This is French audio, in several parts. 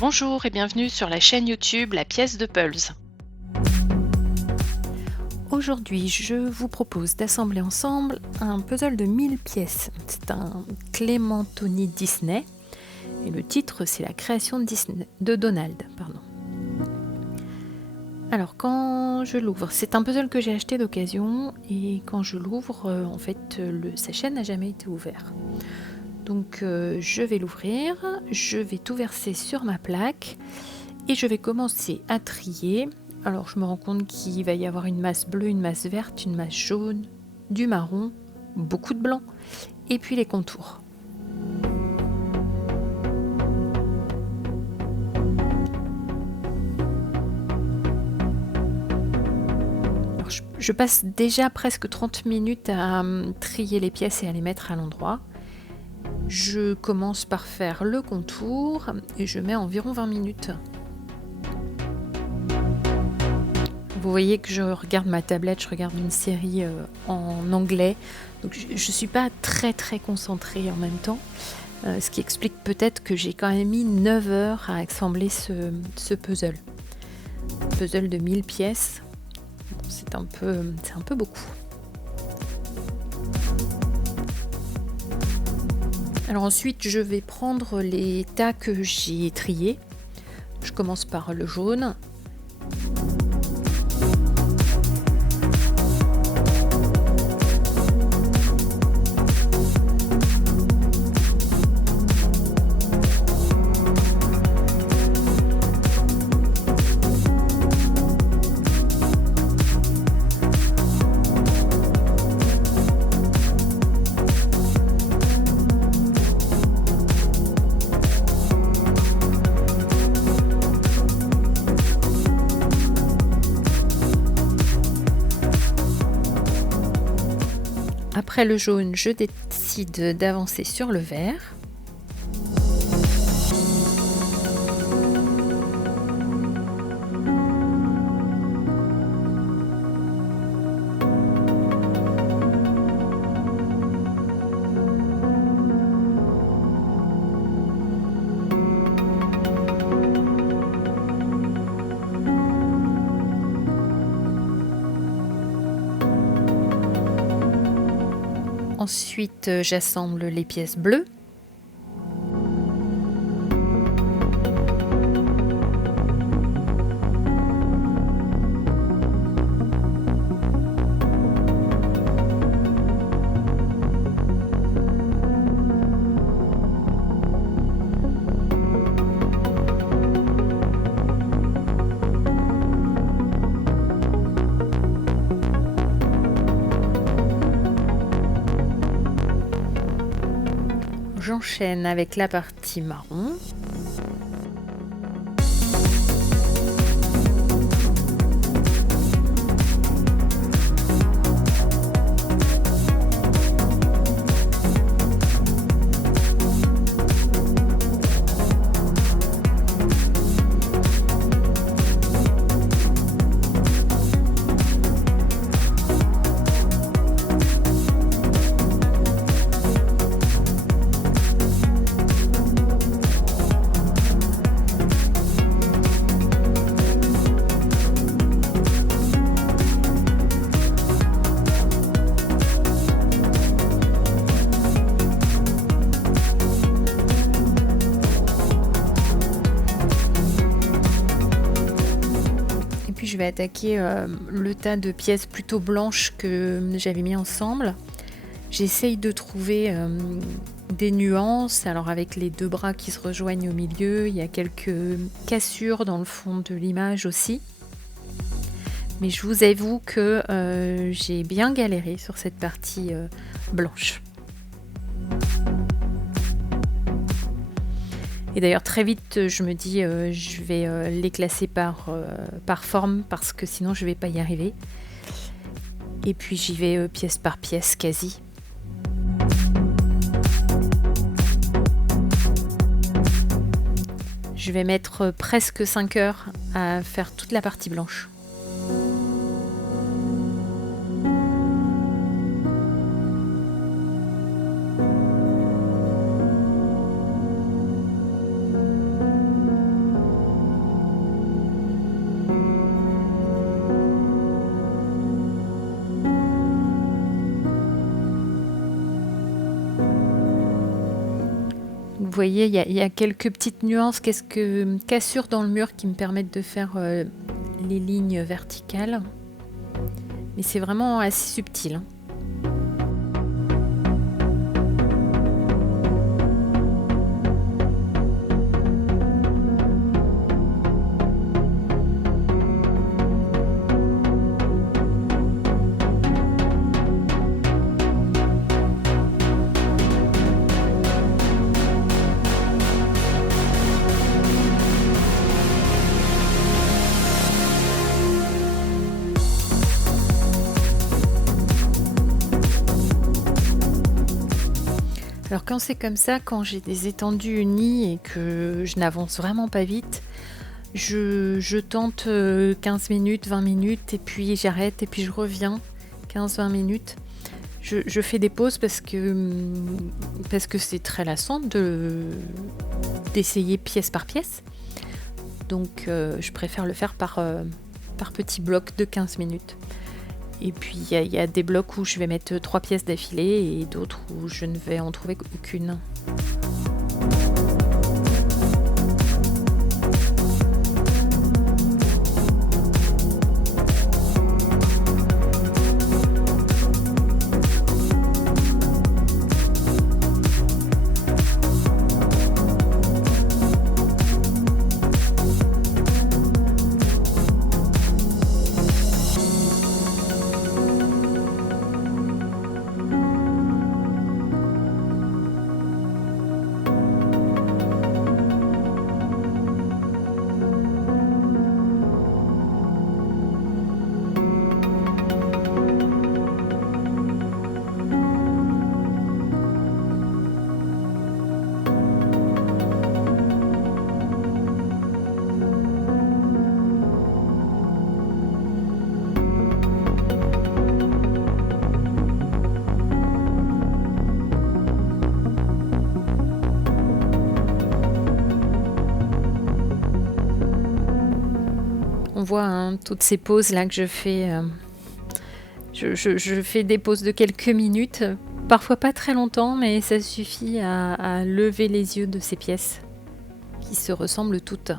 Bonjour et bienvenue sur la chaîne YouTube La Pièce de Pulse. Aujourd'hui, je vous propose d'assembler ensemble un puzzle de 1000 pièces. C'est un Clémentoni Disney et le titre c'est la création de Donald. Alors quand je l'ouvre, c'est un puzzle que j'ai acheté d'occasion et quand je l'ouvre, le sachet n'a jamais été ouvert. Donc je vais l'ouvrir, je vais tout verser sur ma plaque et je vais commencer à trier. Alors je me rends compte qu'il va y avoir une masse bleue, une masse verte, une masse jaune, du marron, beaucoup de blanc et puis les contours. Alors, je passe déjà presque 30 minutes à trier les pièces et à les mettre à l'endroit. Je commence par faire le contour et je mets environ 20 minutes. Vous voyez que je regarde ma tablette, je regarde une série en anglais, donc je ne suis pas très concentrée en même temps, ce qui explique peut-être que j'ai quand même mis 9 heures à assembler ce puzzle. Puzzle de 1000 pièces, c'est un peu beaucoup. Alors ensuite, je vais prendre les tas que j'ai triés. Je commence par le jaune. Après le jaune, je décide d'avancer sur le vert. Ensuite, j'assemble les pièces bleues. J'enchaîne avec la partie marron. Je vais attaquer le tas de pièces plutôt blanches que j'avais mis ensemble. J'essaye de trouver des nuances. Alors avec les deux bras qui se rejoignent au milieu, il y a quelques cassures dans le fond de l'image aussi. Mais je vous avoue que j'ai bien galéré sur cette partie blanche. Et d'ailleurs très vite je me dis je vais les classer par forme parce que sinon je vais pas y arriver. Et puis j'y vais pièce par pièce quasi. Je vais mettre presque 5 heures à faire toute la partie blanche. voyez, il y a quelques petites nuances, cassures dans le mur qui me permettent de faire les lignes verticales. Mais c'est vraiment assez subtil, hein. Alors quand c'est comme ça, quand j'ai des étendues unies et que je n'avance vraiment pas vite, je tente 15 minutes, 20 minutes et puis j'arrête et puis je reviens 15-20 minutes. Je fais des pauses parce que c'est très lassant d'essayer pièce par pièce. Donc je préfère le faire par petits blocs de 15 minutes. Et puis il y a des blocs où je vais mettre 3 pièces d'affilée et d'autres où je ne vais en trouver aucune. On voit hein, toutes ces pauses là que je fais. Je fais des pauses de quelques minutes, parfois pas très longtemps, mais ça suffit à lever les yeux de ces pièces qui se ressemblent toutes.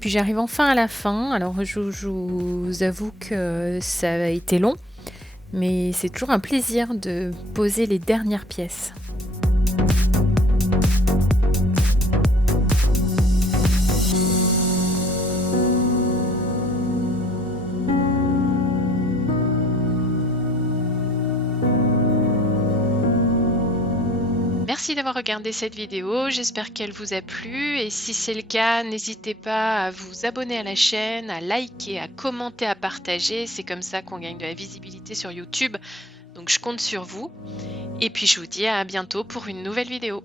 Puis j'arrive enfin à la fin. Alors je vous avoue que ça a été long, mais c'est toujours un plaisir de poser les dernières pièces. Merci d'avoir regardé cette vidéo, j'espère qu'elle vous a plu et si c'est le cas, n'hésitez pas à vous abonner à la chaîne, à liker, à commenter, à partager. C'est comme ça qu'on gagne de la visibilité sur YouTube, donc je compte sur vous. Et puis je vous dis à bientôt pour une nouvelle vidéo.